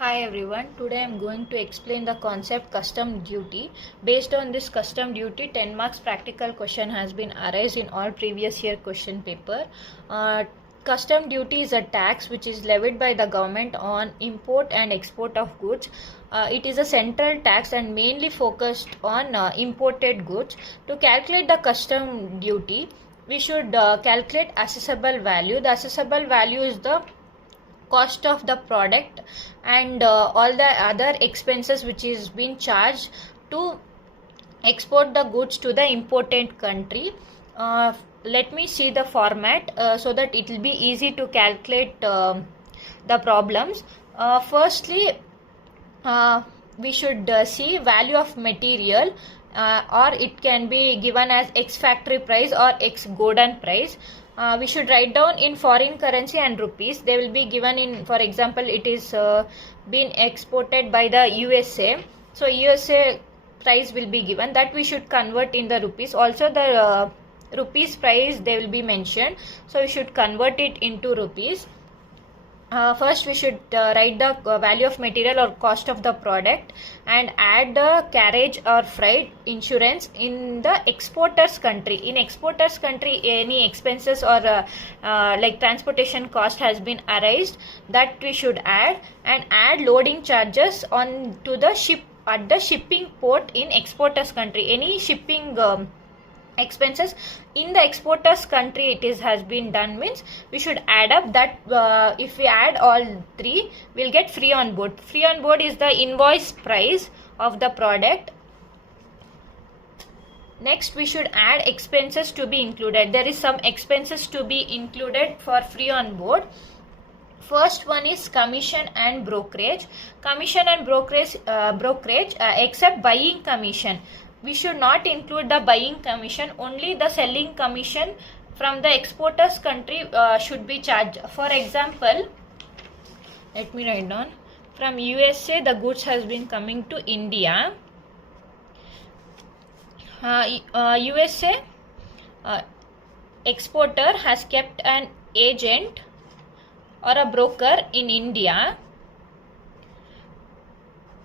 Hi everyone, today I am going to explain the concept custom duty. Based on this custom duty, 10 marks practical question has been arised in all previous year question paper. Custom duty is a tax which is levied by the government on import and export of goods. It is a central tax and mainly focused on imported goods. To calculate the custom duty, we should calculate assessable value. The assessable value is the cost of the product and all the other expenses which is being charged to export the goods to the important country. Let me see the format so that it will be easy to calculate the problems. Firstly, we should see value of material, or it can be given as X factory price or X godown price. We should write down in foreign currency and rupees. They will be given in, for example, it is been exported by the USA. So USA price will be given, that we should convert in the rupees. Also the rupees price they will be mentioned. So we should convert it into rupees. First we should write the value of material or cost of the product and add the carriage or freight insurance in the exporter's country. In exporter's country, any expenses or like transportation cost has been arised, that we should add, and add loading charges on to the ship at the shipping port in exporter's country. Any shipping expenses in the exporter's country has been done means we should add up that. If we add all three, we'll get free on board. Free on board is the invoice price of the product. Next we should add expenses to be included. There is some expenses to be included for free on board. First one is commission and brokerage. Commission and brokerage except buying commission. We should not include the buying commission, only the selling commission from the exporter's country should be charged. For example, let me write down. From USA the goods has been coming to India. USA exporter has kept an agent or a broker in India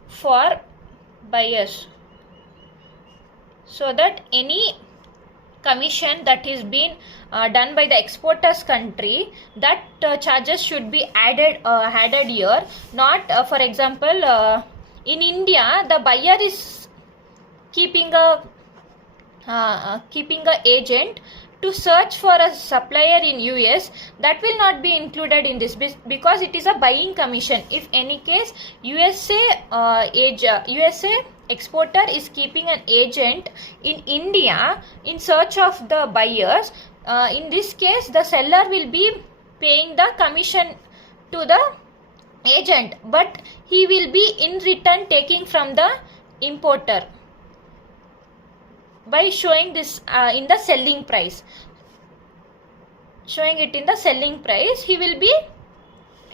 for buyers, so that any commission that is being done by the exporter's country, that charges should be added here. Not for example, in India the buyer is keeping a agent to search for a supplier in US, that will not be included in this because it is a buying commission. If any case USA exporter is keeping an agent in India in search of the buyers, in this case the seller will be paying the commission to the agent, but he will be in return taking from the importer by showing this in the selling price. Showing it in the selling price, he will be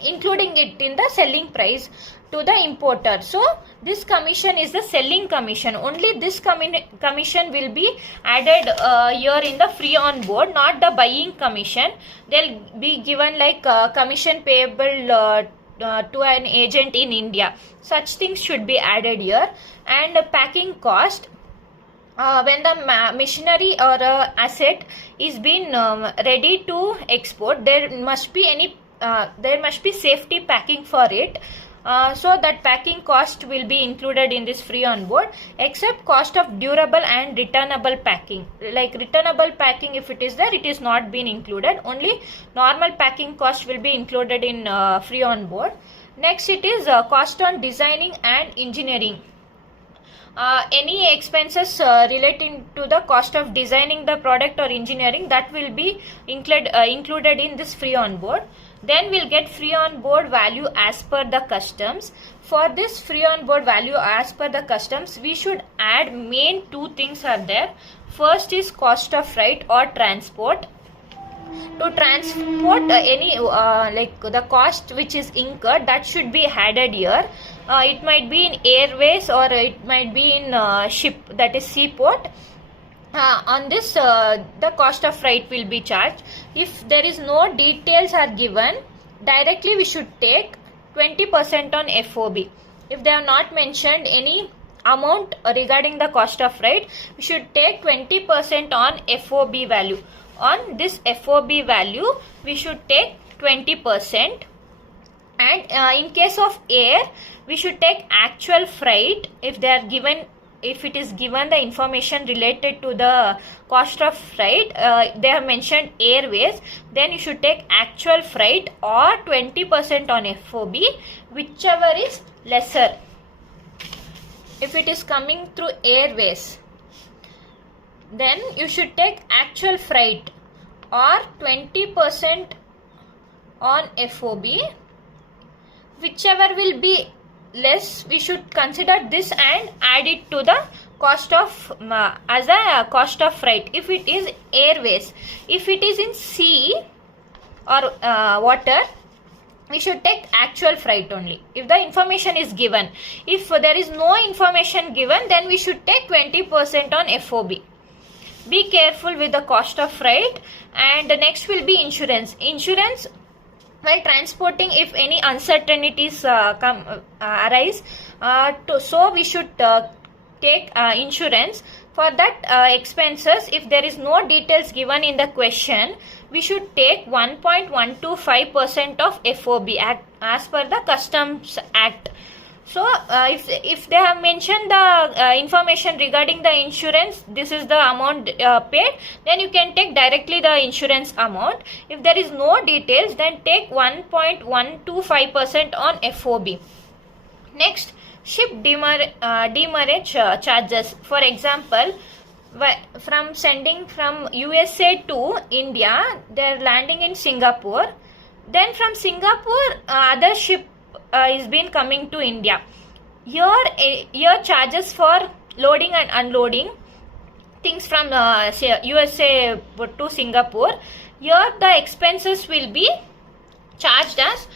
including it in the selling price to the importer. So this commission is the selling commission. Only this commission will be added here in the free on board, not the buying commission. They'll be given like commission payable to an agent in India. Such things should be added here. And packing cost. When the machinery or asset is being ready to export, there must be safety packing for it. So that packing cost will be included in this free on board, except cost of durable and returnable packing. Like returnable packing, if it is there, it is not been included. Only normal packing cost will be included in free on board. Next it is cost on designing and engineering. Any expenses relating to the cost of designing the product or engineering, that will be included in this free on board. Then we'll get free on board value as per the customs. For this free on board value as per the customs, we should add main two things are there. First is cost of freight or transport. To transport any like the cost which is incurred, that should be added here. It might be in airways or it might be in ship, that is seaport. On this the cost of freight will be charged. If there is no details are given, directly we should take 20% on FOB. If they have not mentioned any amount regarding the cost of freight, we should take 20% on FOB value. On this FOB value, we should take 20%. And in case of air, we should take actual freight. If it is given the information related to the cost of freight, they have mentioned airways, then you should take actual freight or 20% on FOB, whichever is lesser. If it is coming through airways, then you should take actual freight or 20% on FOB. Whichever will be less, we should consider this and add it to the cost of as a cost of freight. If it is airways, if it is in sea or water, we should take actual freight only if the information is given. If there is no information given, then we should take 20% on FOB. Be careful with the cost of freight. And the next will be insurance. Insurance, while transporting, if any uncertainties arise, so we should take insurance. For that expenses, if there is no details given in the question, we should take 1.125% of FOB as per the Customs Act. So if they have mentioned the information regarding the insurance, this is the amount paid, then you can take directly the insurance amount. If there is no details, then take 1.125% on FOB. Next, ship demurrage charges. For example, from sending from USA to India, they are landing in Singapore. Then from Singapore, other ship is been coming to India. Here charges for loading and unloading things from USA to Singapore. Here the expenses will be charged as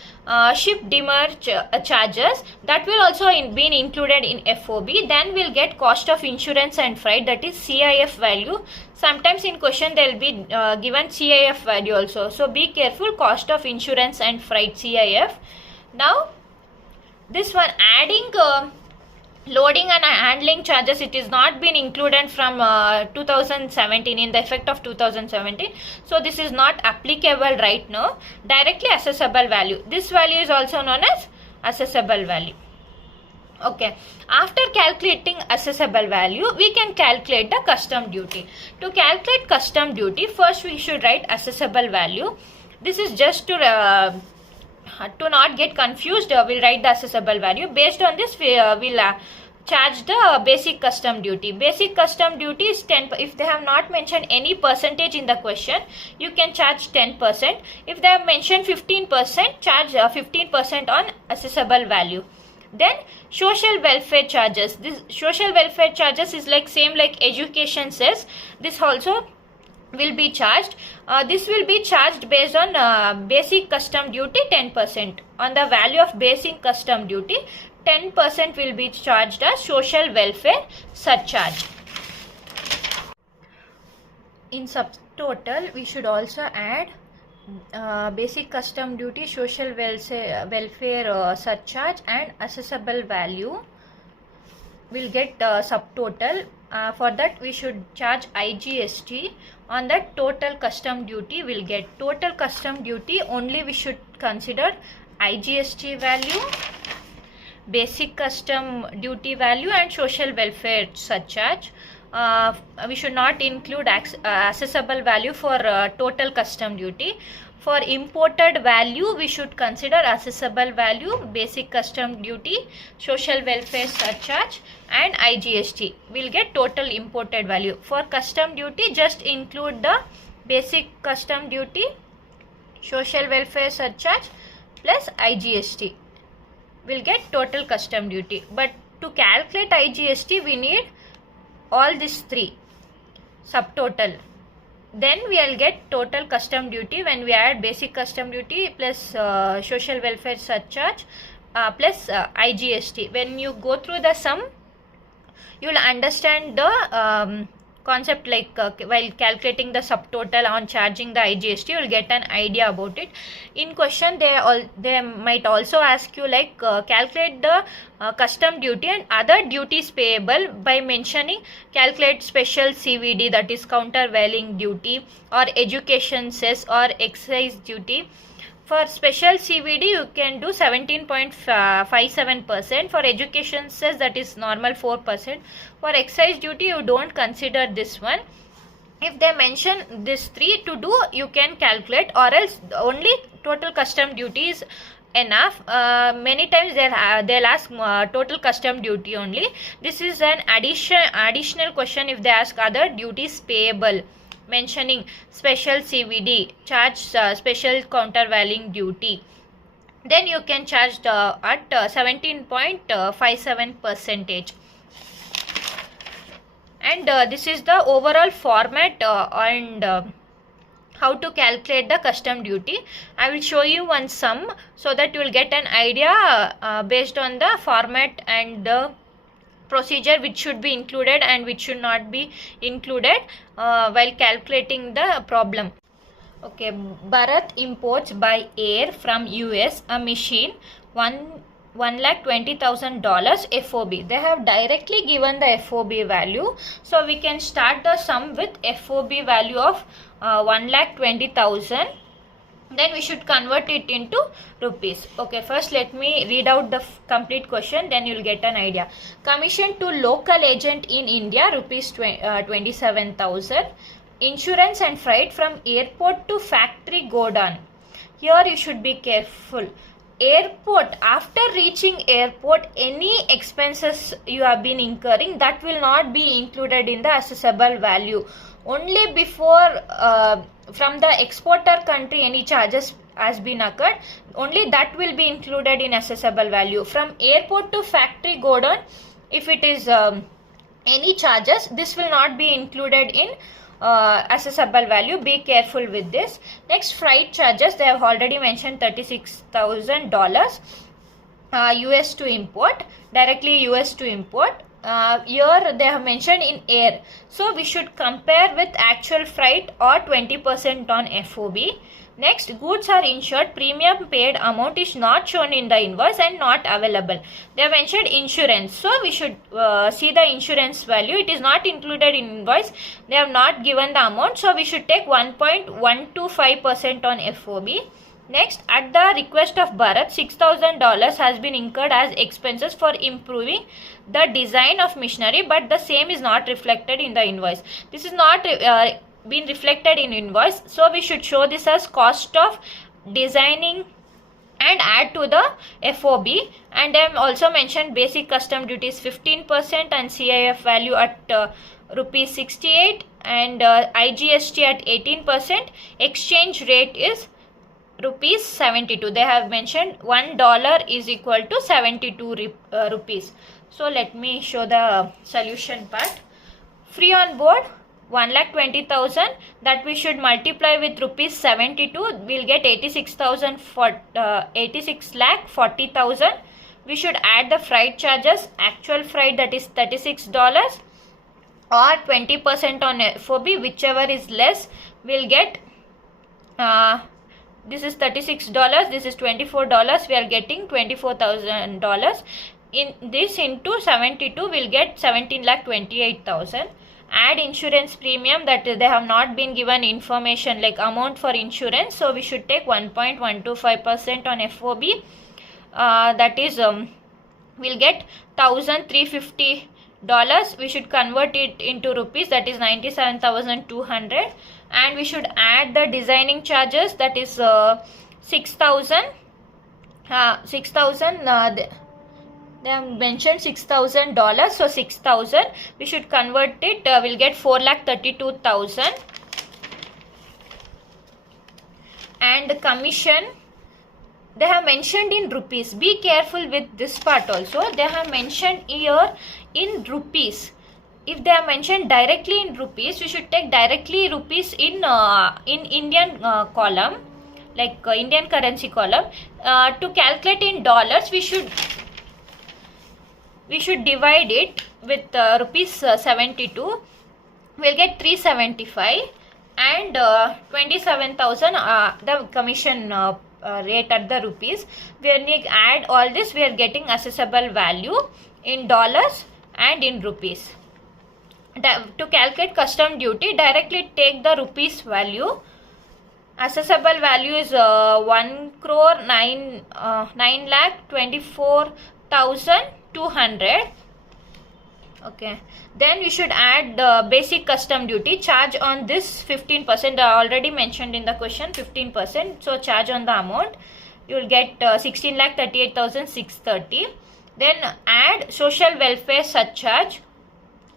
ship demurrage charges. That will also been included in FOB. Then we'll get cost of insurance and freight, that is CIF value. Sometimes in question they will be given CIF value also. So be careful, cost of insurance and freight, CIF. Now this one, adding loading and handling charges, it is not been included from 2017, in the effect of 2017. So this is not applicable right now. Directly assessable value. This value is also known as assessable value. Okay. After calculating assessable value, we can calculate the custom duty. To calculate custom duty, first we should write assessable value. This is just to not get confused, we'll write the assessable value. Based on this, we'll charge the basic custom duty. Basic custom duty is 10. If they have not mentioned any percentage in the question, you can charge 10%. If they have mentioned 15%, charge 15% on assessable value. Then social welfare charges. This social welfare charges is like same like education says. This also will be charged. This will be charged based on basic custom duty 10%. On the value of basic custom duty, 10% will be charged as social welfare surcharge. In subtotal, we should also add basic custom duty, social welfare surcharge and assessable value. We'll get subtotal. For that we should charge IGST. On that total custom duty we'll get total custom duty only. We should consider IGST value, basic custom duty value and social welfare surcharge. We should not include assessable value for total custom duty. For imported value, we should consider assessable value, basic custom duty, social welfare surcharge and IGST. We'll get total imported value. For custom duty, just include the basic custom duty, social welfare surcharge plus IGST. We'll get total custom duty. But to calculate IGST, we need all these three subtotal. Then we will get total custom duty when we add basic custom duty plus social welfare surcharge plus IGST. When you go through the sum, you will understand the concept like while calculating the subtotal on charging the IGST, you will get an idea about it. In question they might also ask you like calculate the custom duty and other duties payable by mentioning calculate special CVD, that is countervailing duty, or education cess or excise duty. For special CVD you can do 17.57%. For education cess, that is normal 4%. For excise duty you don't consider this one. If they mention this 3 to do, you can calculate, or else only total custom duty is enough. Many times they'll ask total custom duty only. This is an additional question if they ask other duties payable, mentioning special CVD, charge special countervailing duty, then you can charge at 17.57%. And this is the overall format and how to calculate the custom duty. I will show you one sum so that you will get an idea based on the format and the procedure which should be included and which should not be included while calculating the problem. Okay, Bharat imports by air from US a machine $1,20,000 FOB. They have directly given the FOB value, so we can start the sum with FOB value of 1,20,000. Then we should convert it into rupees. Okay, first let me read out the complete question, then you will get an idea. Commission to local agent in India rupees 27,000. Insurance and freight from airport to factory godown. Here you should be careful. Airport, after reaching airport, any expenses you have been incurring, that will not be included in the assessable value. Only before from the exporter country any charges has been occurred, only that will be included in assessable value. From airport to factory godown, if it is any charges, this will not be included in assessable value. Be careful with this. Next, freight charges, they have already mentioned $36,000 US to import, directly US to import. Here they have mentioned in air, so we should compare with actual freight or 20% on FOB. Next, goods are insured, premium paid amount is not shown in the invoice and not available. They have mentioned insurance, so we should see the insurance value. It is not included in invoice. They have not given the amount, so we should take 1.125% on FOB. Next, at the request of Bharat, $6,000 has been incurred as expenses for improving the design of machinery, but the same is not reflected in the invoice. This is not been reflected in invoice, so we should show this as cost of designing and add to the FOB. And I have also mentioned basic custom duties 15% and CIF value at rupees 68 and IGST at 18%. Exchange rate is rupees 72. They have mentioned $1 is equal to 72 rupees. So let me show the solution part. Free on board 1,20,000, that we should multiply with rupees 72, we'll get 86,40,000. We should add the freight charges, actual freight, that is $36, or 20% on FOB, whichever is less. We'll get this is $36, this is $24, we are getting $24,000. In this into 72, we'll get 17,28,000. Add insurance premium, that they have not been given information like amount for insurance, so we should take 1.125% on FOB. That is we'll get $1,350. We should convert it into rupees, that is 97,200. And we should add the designing charges, that is 6,000. They have mentioned $6,000, so 6,000 we should convert it, we'll get 4,32,000. And commission, they have mentioned in rupees. Be careful with this part also. They have mentioned here in rupees. If they have mentioned directly in rupees, we should take directly rupees in Indian column, like Indian currency column. To calculate in dollars, we should divide it with rupees 72. we'll get 375, and 27,000 the commission rate at the rupees. When we add all this, we are getting assessable value in dollars and in rupees. To calculate custom duty, directly take the rupees value. Assessable value is 1 crore 9 lakh 24,200. Okay, then you should add the basic custom duty charge on this 15%. I already mentioned in the question 15%. So charge on the amount, you will get 16,38,630. Then add social welfare surcharge.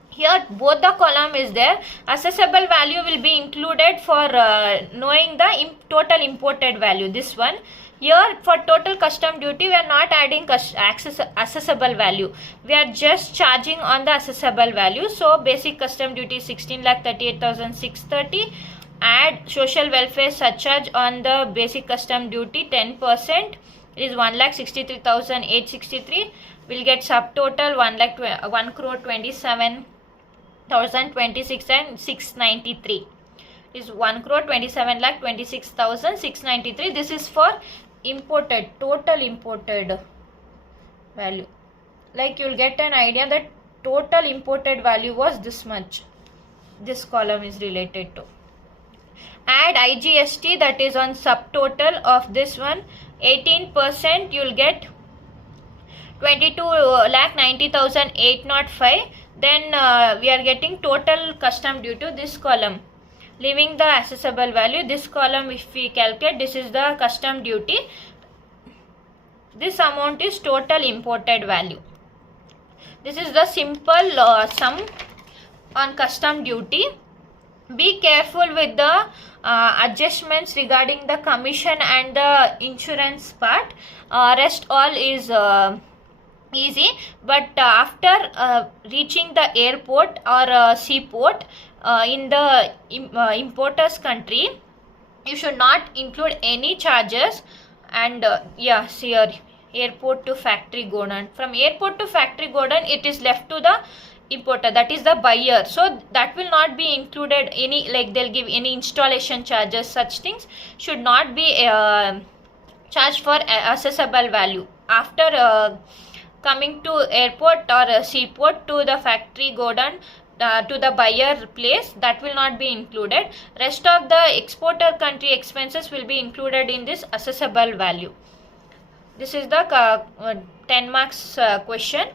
Here both the column is there. Assessable value will be included for knowing the total imported value. This one. Here for total custom duty, we are not adding assessable value. We are just charging on the assessable value. So basic custom duty is 16,38,630. Add social welfare surcharge on the basic custom duty 10% is 1,63,863. We'll get subtotal 1 crore 27,026 and 693. Is 1 crore 27,26,693. This is for imported, total imported value. Like you'll get an idea that total imported value was this much. This column is related to. Add IGST, that is on subtotal of this one. 18% you'll get 22,90,805. Then we are getting total custom duty, this column. Leaving the assessable value, this column if we calculate, this is the custom duty. This amount is total imported value. This is the simple sum on custom duty. Be careful with the adjustments regarding the commission and the insurance part. Rest all is easy, but after reaching the airport or seaport in the importer's country, you should not include any charges. And see here, airport to factory godown. From airport to factory godown, it is left to the importer, that is the buyer. So that will not be included any, like they'll give any installation charges. Such things should not be charged for assessable value. After coming to airport or seaport to the factory godown, to the buyer place, that will not be included. Rest of the exporter country expenses will be included in this assessable value. This is the 10 marks question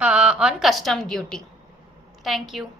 on custom duty. Thank you.